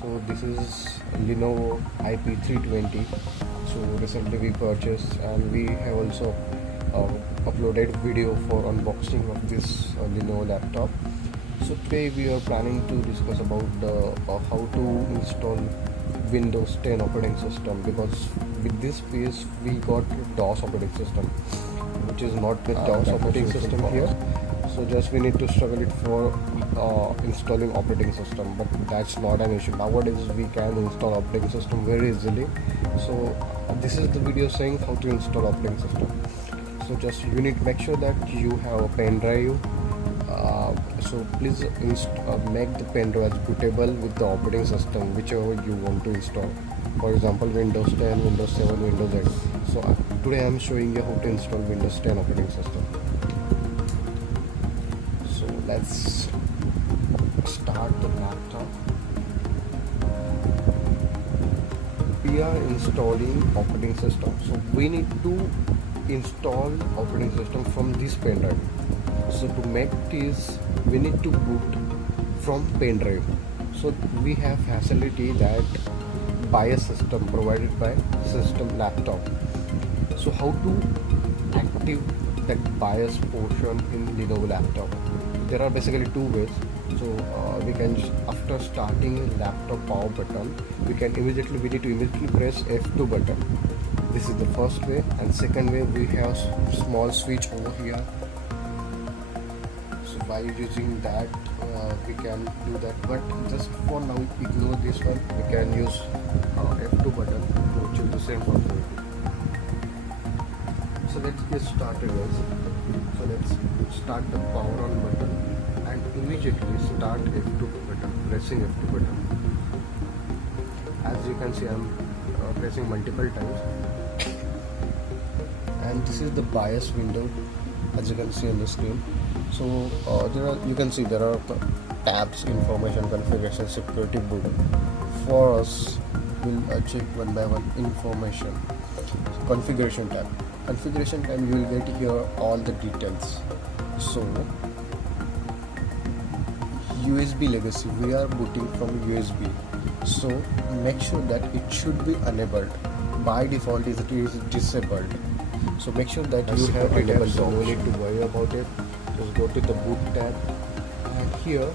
So this is Lenovo IP320. So recently we purchased, and we have also uploaded video for unboxing of this Lenovo laptop. So today we are planning to discuss about how to install Windows 10 operating system, because with this piece we got DOS operating system, which is not the DOS operating system here. So just we need to struggle it for installing operating system, but that's not an issue. Nowadays we can install operating system very easily. So this is the video saying how to install operating system. So just you need to make sure that you have a pen drive. So please make the pen drive as bootable with the operating system whichever you want to install. For example, Windows 10, Windows 7, Windows 8. So today I am showing you how to install Windows 10 operating system. So let's start the laptop. We are installing operating system, so we need to install operating system from this pen drive. So to make this, we need to boot from pen drive. So we have facility that BIOS system provided by system laptop. So how to active that BIOS portion in Lenovo laptop? There are basically two ways. So we can, after starting laptop power button, we need to immediately press F2 button. This is the first way, and second way, we have small switch over here. So by using that we can do that, but just for now ignore this one. We can use F2 button to achieve the same functionality. So let's get started, guys. So let's start the power on button and immediately start F2 button, pressing F2 button. As you can see, I'm pressing multiple times, and this is the BIOS window, as you can see on the screen. So you can see there are tabs: information, configuration, security, boot. For us, we'll check one by one. Information, configuration tab. Configuration tab, you will get here all the details. So USB legacy, we are booting from USB. So make sure that it should be enabled. By default it is disabled. So make sure that you have enabled. So no need to worry about it. Just go to the boot tab, and here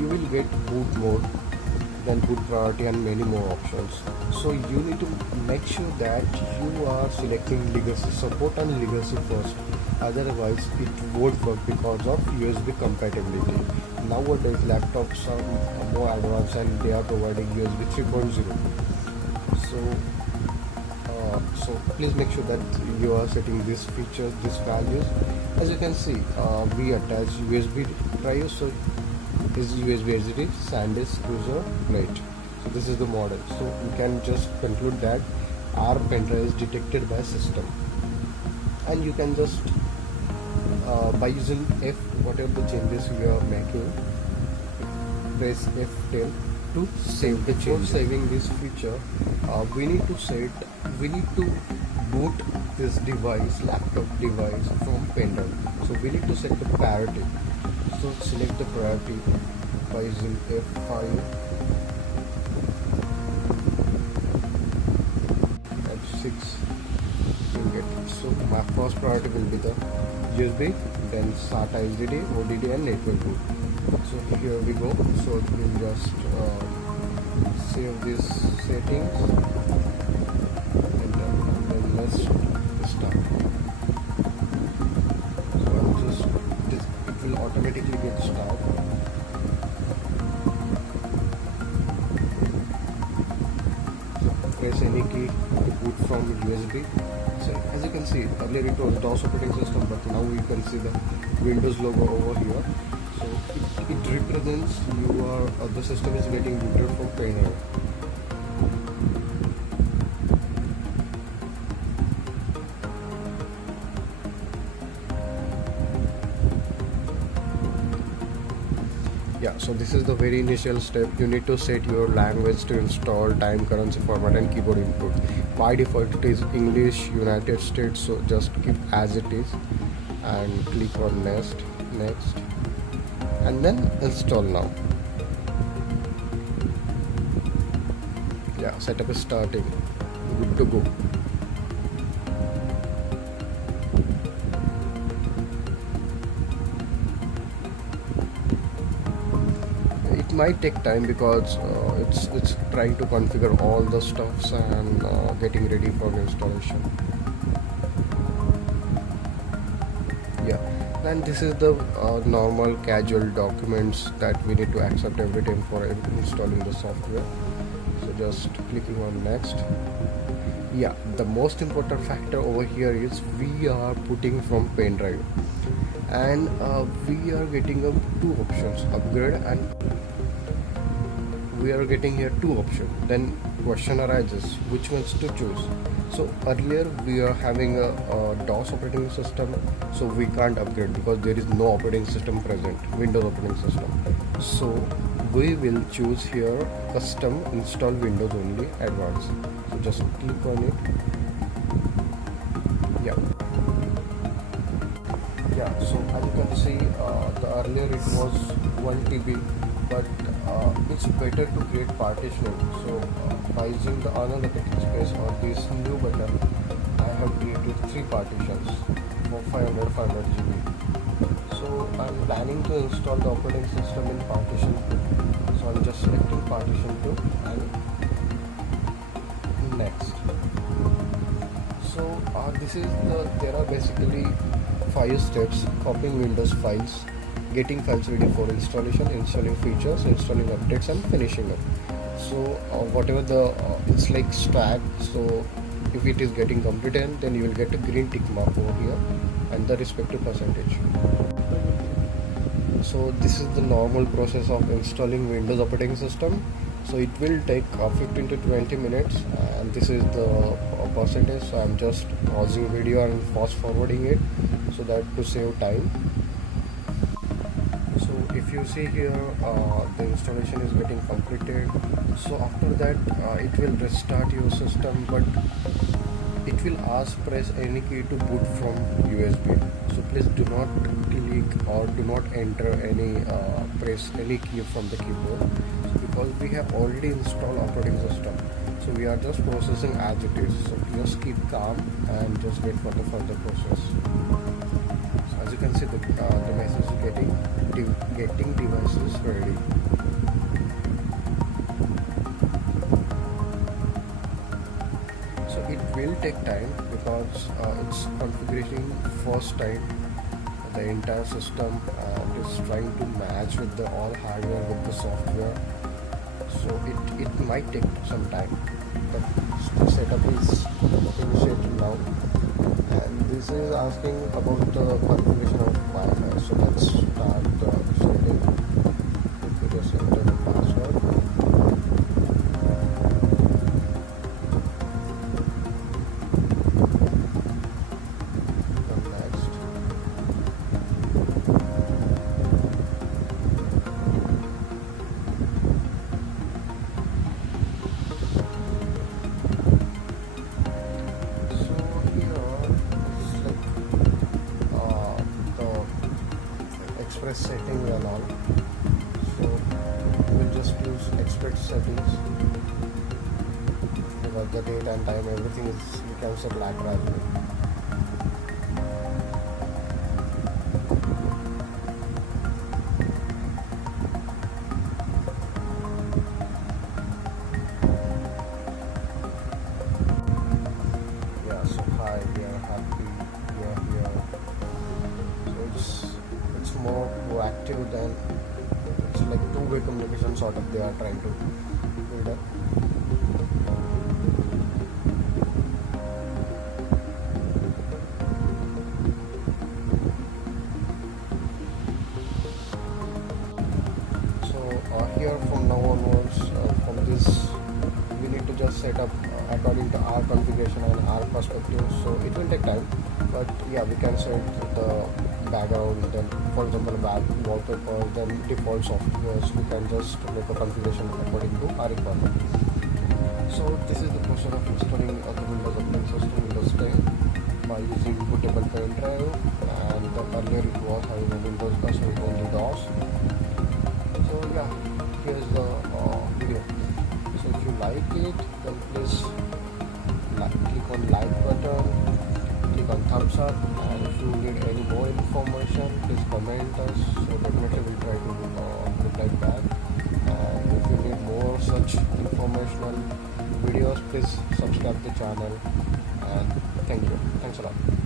you will get boot mode, then boot priority, and many more options. So you need to make sure that you are selecting legacy, support and legacy first. Otherwise it won't work because of USB compatibility. Nowadays laptops are more advanced and they are providing USB 3.0. So please make sure that you are setting these features, these values. As you can see, we attach USB drive. So this is USB SSD, SanDisk user plate. So this is the model. So we can just conclude that our pen drive is detected by system, and you can just by using F, whatever the changes we are making, press F10 to save the change. Before saving this feature, we need to boot this device, laptop device, from pen drive. So we need to set the priority. So select the priority by using F5 F6. So my first priority will be the USB, then SATA SSD, ODD, and network boot. So here we go. So we'll just save these settings, and then let's start. So it will automatically get started. So press any key to boot from USB. So as you can see, earlier it was DOS operating system, but now you can see the Windows logo over here. So it represents the system is getting booted from pen drive. Yeah, so this is the very initial step. You need to set your language to install, time, currency, format, and keyboard input. By default it is English, United States, so just keep as it is and click on next, and then install now. Yeah, setup is starting. Good to go. It might take time because it's trying to configure all the stuffs and getting ready for installation. Yeah, and this is the normal casual documents that we need to accept every time for installing the software. So just clicking on next. Yeah, the most important factor over here is we are putting from pen drive, and we are getting two options, upgrade, and we are getting here two options. Then question arises, which ones to choose. So earlier we are having a DOS operating system, so we can't upgrade because there is no operating system present, Windows operating system. So we will choose here custom install Windows only advanced. So just click on it. Yeah, yeah. So as you can see, the earlier it was 1 TB, but it's better to create partitioning. So by using the unallocated space on this new button, I have created 3 partitions for 500 GB. So I'm planning to install the operating system in partition 2. So I'm just selecting partition 2 and next. So this is there are basically 5 steps: copying Windows files, getting files ready for installation, installing features, installing updates, and finishing up. So whatever it's like stack. So if it is getting completed, then you will get a green tick mark over here and the respective percentage. So this is the normal process of installing Windows operating system. So it will take 15 to 20 minutes, and this is the percentage. So I'm just pausing video and fast forwarding it so that to save time. So if you see here, the installation is getting completed. So after that it will restart your system, but it will ask press any key to boot from USB. So please do not click or do not enter any press any key from the keyboard, because we have already installed operating system. So we are just processing as it is. So just keep calm and just wait for the further process. So as you can see, the message is getting devices ready. So it will take time because it's configuring first time the entire system, and is trying to match with the all hardware with the software. So it might take some time, but the setup is initiated now, and this is asking about the configuration of Wi-Fi. So let's start the setting. You just enter the password. Then next. Express setting and all. So we'll just use express settings, because the date and time, everything is you can set laterally. Yeah, so hi, we are happy you are here. So it's more proactive than it's like two-way communication sort of they are trying to build up. So here from now onwards, from this we need to just set up according to our configuration and our perspective. So it will take time, but yeah, we can set the background, then for example wallpaper, then default softwares. We can just make a configuration according to our requirement. So this is the process of installing the Windows operating system, Windows 10, by using bootable pen drive, and earlier it was having a Windows only DOS. So yeah, here's the video. So if you like, like it, then please click on like button, click on thumbs up, and if you need any more information, please comment us. So definitely we'll try to reply back. And if you need more such informational videos, please subscribe the channel. And thank you. Thanks a lot.